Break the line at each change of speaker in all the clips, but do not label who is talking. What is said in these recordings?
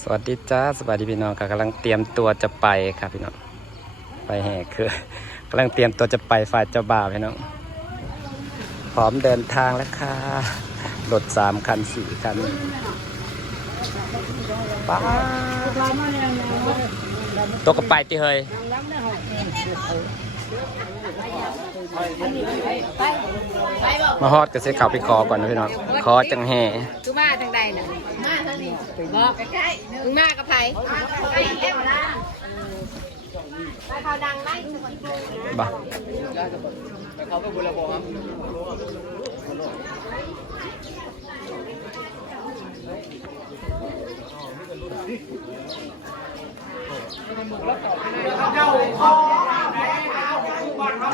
สวัสดีจ้าสวัสดีพี่น้องค่ะกำลังเตรียมตัวจะไปครับพี่น้องไปแห่คือกำลังเตรียมตัวจะไปฝ่ายเจ้าบ่าวพี่น้องพร้อมเดินทางแล้วค่ะรถสามคันสี่คันป้าตัวกระไปที่เฮยมาฮอดกับเสเขาวไปคอก่อนนะพี่น้องคอจังแห่
คือมาทางใดน่ะ บอกใกล้ๆมึงมากับไผใกล้แล้วนะไปเขาดังไหม
บ้า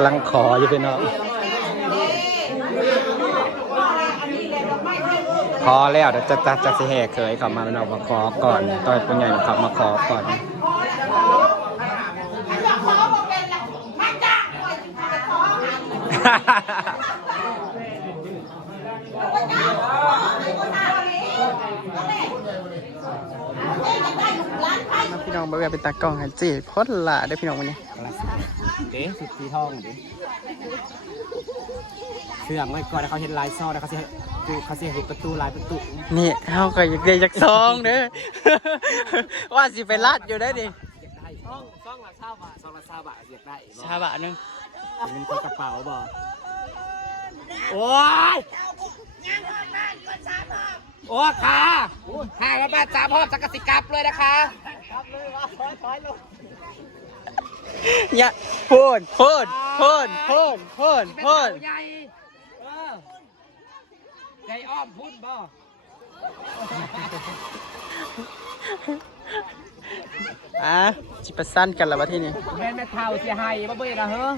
ำลังขออยู่พี่น้อง ขอแล้วเดี๋ยวจะจะจะสิแห่เคยเขามาเป็นออกมาขอก่อนต่อยปัญญาเขามาขอก่อน มาพี่น้องเบอร์เป็นตากล้องให้จีพดละได้อพี่น้องวันนี้
เด้สุดสีทองเด้เสื่อมไว้ก่อนแล้วเขาเห็นลายซ่อนแล้วเขาจะ คือเขาจะเห็นประตูลายประตู
นี่เฮาก็อยากได้จักซองเด้อ ว่าสิไปลัดอยู่ได้อดิ
อยากได้ซ่องซ่องละเศร้าบาทซ่องละเศร้าบาทอยากได้
ชาบะหนึง
เงินคนกระเป๋าบ่โอ้ยโอ้ค่ะห่างกันมาสามรอบสักกสิกลับเลยนะคะ
อย่าพูดพูดพูดพูดพูด
เป็น
พูด
เต่าใหญ่เออ ใหญ่อ้อมพุ่นบ่
อะจิประสั้นกันแล้ววะที่นี่
แม่แม่เท่าเสียหายบ่เบื่อนะเฮ้อ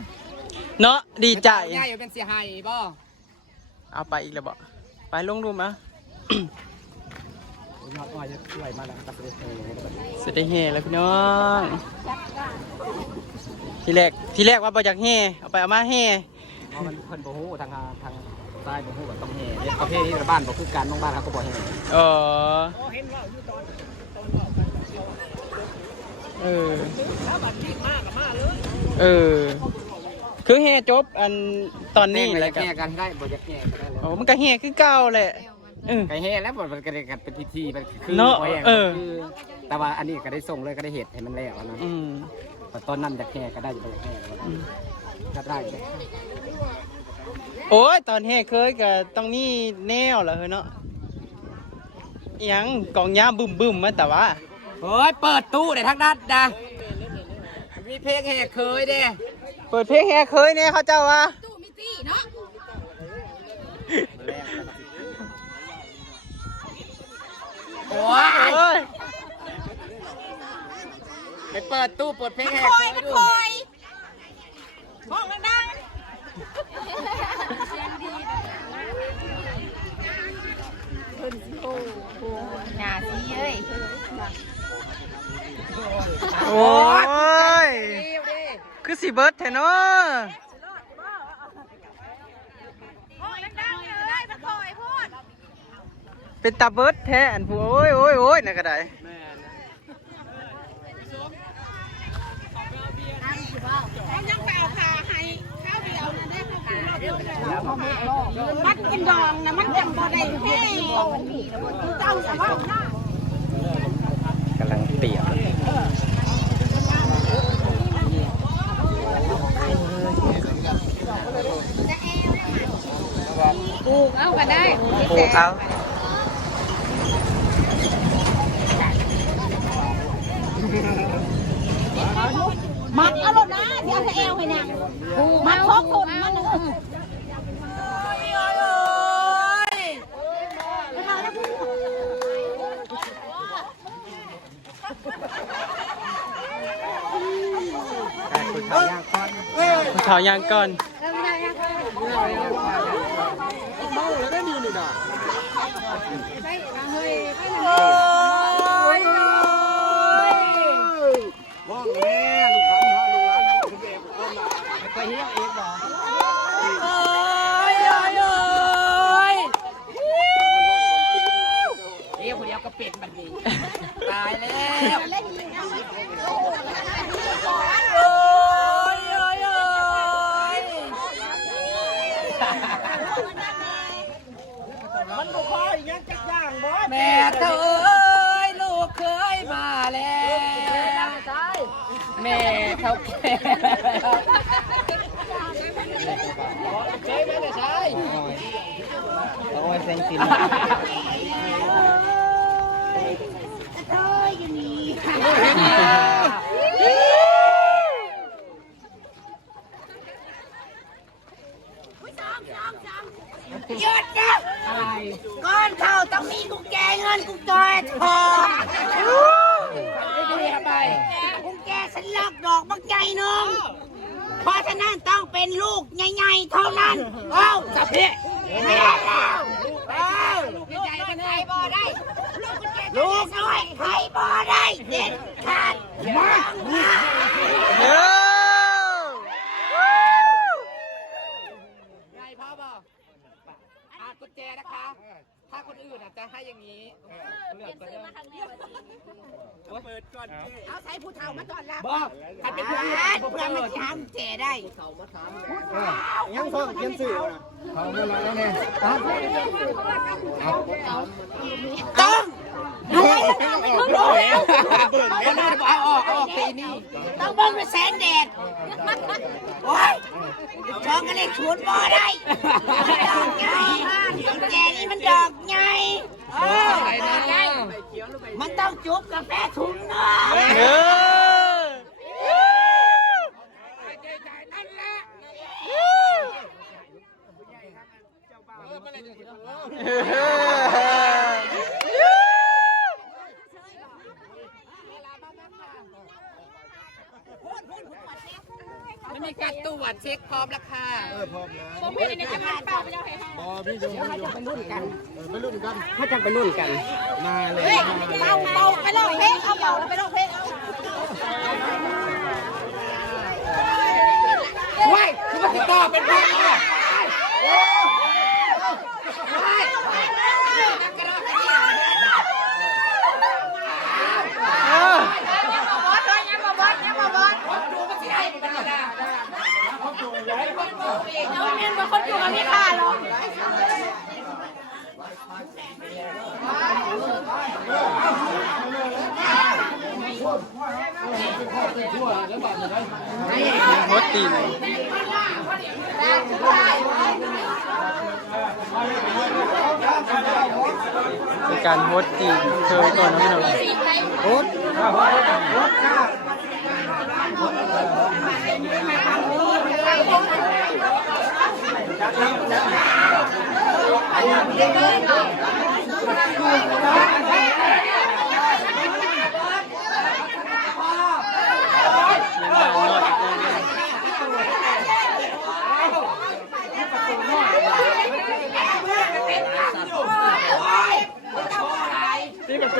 เนาะดีใจ
ใหญ่เป็นเสียหายบ่
เอาไปอีกแล้วบ่ไปลงรูมอะ
ยอดอ้อยจะช่วยมาแล้วครับเลย
สุดได้เฮแล้วพี่น้องทีแรกทีแรกว่าบ่อยากเฮเอาไปเอามาเฮ
เพราะมันเพิ่นบ่ฮู้ทางทาง ใต้บ่ฮู้ก็ต้องแห่เด็กประเภทนี้บ้านบ่คือกันบางบ้านเขาก็บ่แห่
เออเออเออคือเฮจบอันตอนนี้
แห
แห
ละ
ละกัน
แห่กันได้บ่จะแห่ก็ได้เลย
โอ้มันก็เฮคือเก่าแหละเออ
ไก่แห่แล้วบ่มันก็ได้กันเป็นพิธีมันคือ
เนาะ
แห่
เออ
คือแต่ว่าอันนี้ก็ได้ส่งเลยก็ได้เฮ็ดให้มันแล้วนะ
อืม
แต่ตอนนั้นจะแห่ก็ได้บ่จะแห่ก็ได้ก็ได้
โอ้ยตอนเฮเคยก็ต้องมีแนวเหรอเฮ้ยเนาะอิหยังกองยามบึมบึมๆมาแต่ว่า
เฮ้ย เปิดตู้ได้ทั้งนั้นนะมีเพลงแห่เคยเด้
เปิดเพลงแฮเคยเนี่ยเขาเจ้าว่า
ตู้มิตี้เนาะ
โอ้ย
โอ้ย
ไปเปิดตู้เปิดเพลงแห่
ค
เค
อย
ย
มัน
ดู
คอยห้องดังๆ หนาซีเอ้ย
โอ้ย คือสีเบิร์ดแทนเนาะ
เป็
นตาเบิร์ดแทนผู้โอ้ยโอ้ยโอ้ยน่ะก็ได้
มันกินดองนะมันจังบ่ได้แห้งเจ้าสาวหน้ากำ
ลังเตรียม
ปลูกเอาก็ได้
ปลูกเอา
มัดเอาหมดนะเดี๋ยวจะเอวให้นางมัดครบสุดมันเออ
คุณทำยากก่อน
ขอยางก่อน
ว่องแม่ลูกขันพาลูกหลานคุณเก็บคนละไปเฮียเองบ่เฮียคนเดียวก็เป็ดบัดนี้า
ยแล้ว
เล่นยิงเอา
โอ้ยโอ้ยโอ้ย มันบ่ค่อยยังจักย่างบ่แม่เธอเอ้ยลูกเคยมาแล้วแม่เท่าแก่ใช่ไหมแต่ใช่
โอ้ยเซ็งกิน
เธออยู่นี่ หยุดนะก้อนเข้าต้องมีกุญแจเงินกุญแจทอง
ไม่ดีทำไม
กุญแจฉันลักดอกบักใหญ่หนึงเพราะฉะนั้นต้อง เป็นลูกใหญ่ๆเท่านั้นเอ้าสับเพะแม่แล้วเอ้าลูกใหญ่ๆมันใครบ่ได้ ลูกน้อยใครบ่ได้เด็ดขาดมากนะ
เด้อ
ไงพ่อบอกอ่ากุญแจนะคะ ถ้า คนอื่นอาจจะให้อย่างนี้เลือกก็ได้
เอาใช้ผู้เฒ่ามาต้อนรับ
บอกถ้าเป็นผู้อื่น
เพื่อมันจะทำเจได้
ยังส่งยังสื่อเขาไม่มาแล้วเนี่ย
ต้องดูไว้ซะก่อนไม่ต้องดูแล้ว
คนอื่นบอกเอาออกเอาออกปีนี้
ต้องเบิ่งด้วยแสงแดดโอ้ยชองกันเลยชวนบ่ได้ดอกใหญ่กุญ แจนี่มันดอกใหญ่เออดอกใหญ่มันต้องจุบกาแฟถุงเนาะ
เด้อ
มันมีการตร วจเช็คพร้อมราคา
เออพร้อมแล้ว
ผมไม่ได้ในกระดาษเปล่าไปแล้วให้
บอพี่ดูให้จะไปรุ่นกันไปรุ่นกัน
ถ้าจะไปรุ่นกัน
มาเลย
เฮ้ยเบาเบาไปลองเพลงเอาเบาแล้วไปลองเพลงเอา
ว้ายคือมันติดต่อเป็นพ่อ
โคตรตีนเป็นการโฮสตีเคยก่อนนะพี่น้องโฮสต์
นี่ป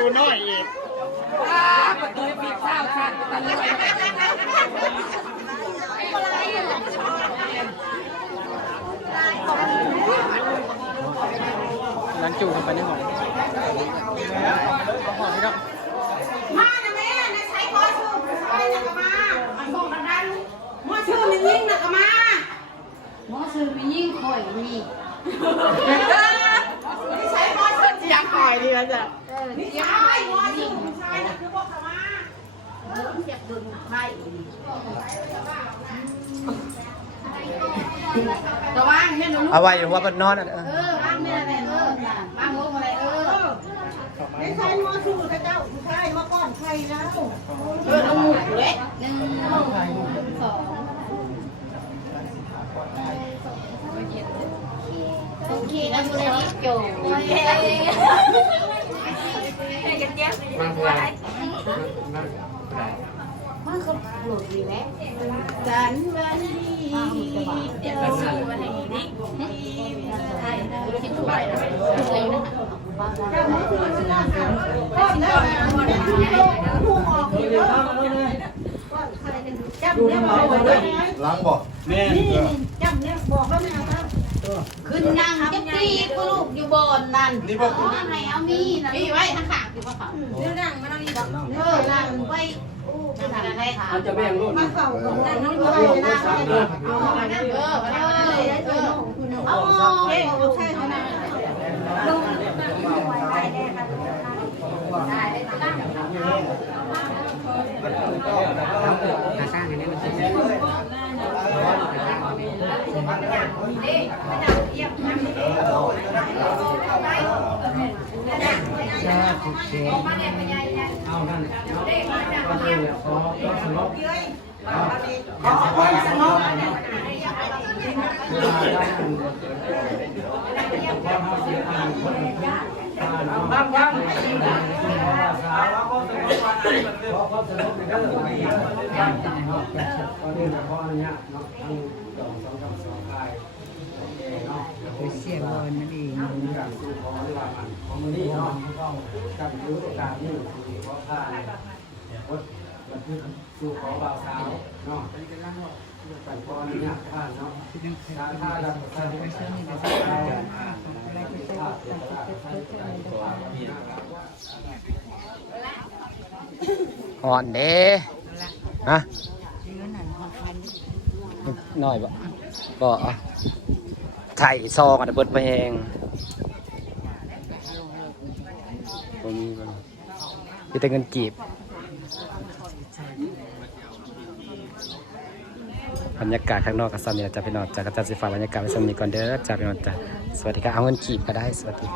ระตูน้อยอีก
ประตูปิดข้าวค่ะตะลุย
หลังจู่เข้าไปในห้องหอมพี่น้อง
มานะแม่นะใช้คอชื่อใช้นะก็มามันบอกกันดันมอชื่อมันยิ่งนะกมา
มอซื้อไปยิ่งข่อยมี
ใช้มอชื่อเสียงคอยดีแล้วจ้ะ นี่ช่มอชื่อใช่นะคือบอกกันมา
ระวังแม่หนู
เอาไว้หัวบนนอนอะเออ
เออวางแม่อะไรเออวางลงอะไรเออ
ไม่ใช่มอชื่อถ้าเจ้าใช่มาก่อนใครแล้ว
เออลงหมุดเลยหนึ่งสองโอเคแล้วดู เลยนี่จบมันก็หลุดอยู่แล้วจันวันดีเดี๋ยวเราซื้อมาให้ดิใช่คิดถูกไปนะถูกเลยนะ
ล้างบ่แม่
จำเนี่ยบอกแล้วไม่เอาแล้ว
ขึ้นนั่งจะตีกูลูกอยู่บนนั่นนี่บอกให้เอามีนะพี่ไว้ข้างๆอยู่ข้างๆเดี๋ยวนั่งมานั่งนี่ดอกเออนั่งไว้อู้นั่งอะไรค่ะ
เอาจะแบ่งรุ่น
นั่งนั่งนี่บ่ได้นั่งเอามานั่งเออมานั่งเลยเออเอาเอ้เอาใช่เขานั่งลงได้ได้ตั้ง
เอานั่นก็คือขอก็สงบ
ขอความสงบ
บ้างบ้างสาวก็สงบขอก็สงบในเรื่องของนี้ก็เรียกขออนุญาตเนาะทั้งสองสองคำสองกาย เนาะเสียงบอลนั่นเองการสู้ของเวลามันของมันนี่เนาะต้องกับรู้การนี่คือขอผ่านวัดบันทึกสู่ขอบ่าวสาวเนาะแต่พอนี่นะผ่านเนาะการท่าดับท่าที่ไม่ใช่นี่นะท่าเสียท่าท่าใจตัวนี่นะ
อ่อนเด้ฮะน้อยบ่ก็ ไถ่ซองอะเบิดไปเองบ่มีบ่มีแต่เงินกีบ บรรยากาศข้างนอกกับซามนี่จะไปนอนจากกระจัดสีฟ้าบรรยากาศไปซามนี่ก่อนเด้อจ้าไปนอนจ้าสวัสดีครับเอาเงินกีบก็ได้สวัสดี